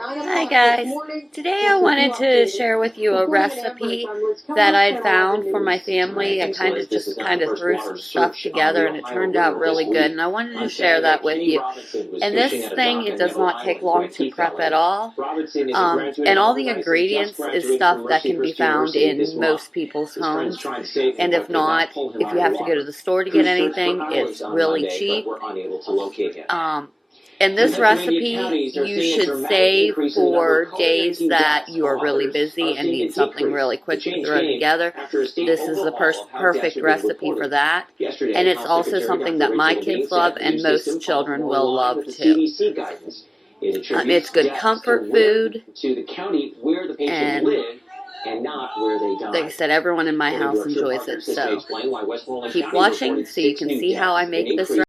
Hi guys, today I wanted to share with you a recipe that I'd found for my family. I kind of threw some stuff together and it turned out really good, and I wanted to share that with you. And this thing, it does not take long to prep at all, and all the ingredients is stuff that can be found in most people's homes, and if not, if you have to go to the store to get anything, it's really cheap. And this recipe you should save for days that you are really busy and need something really quick to throw together. This is the perfect recipe for that. And it's also something that my kids love and most children will love too. It's good comfort food. And like I said, everyone in my house enjoys it. So keep watching so you can see how I make this recipe.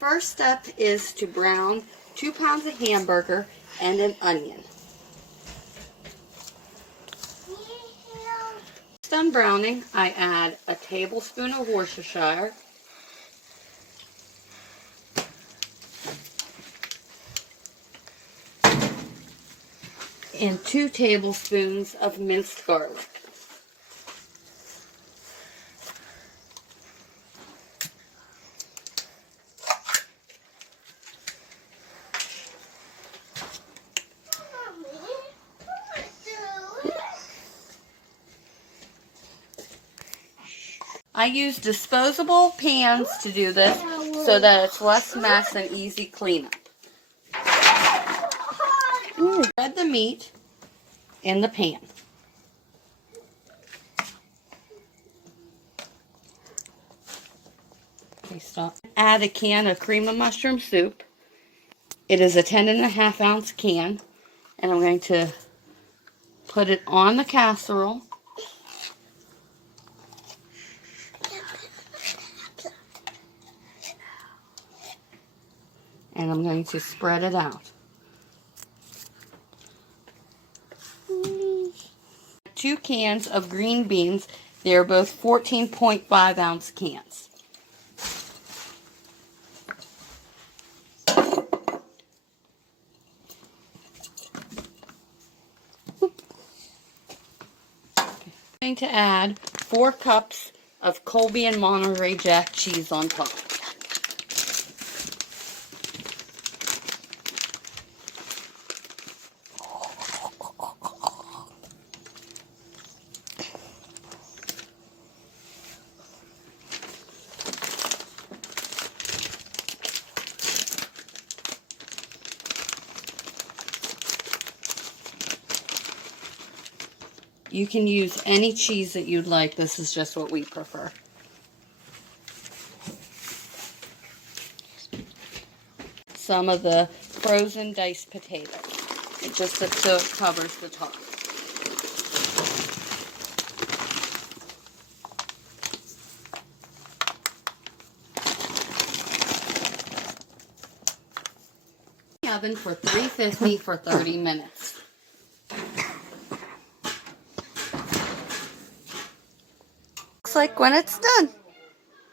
First step is to brown 2 pounds of hamburger and an onion. Once done browning, I add a tablespoon of Worcestershire, and 2 tablespoons of minced garlic. I use disposable pans to do this so that it's less mess and easy cleanup. Spread the meat in the pan. Okay, stop. Add a can of cream of mushroom soup. It is a 10.5 ounce can, and I'm going to put it on the casserole. And I'm going to spread it out. 2 cans of green beans. They're both 14.5 ounce cans. I'm going to add 4 cups of Colby and Monterey Jack cheese on top. You can use any cheese that you'd like. This is just what we prefer. Some of the frozen diced potatoes. It just so it covers the top. In the oven for 350 for 30 minutes. Looks like when it's done.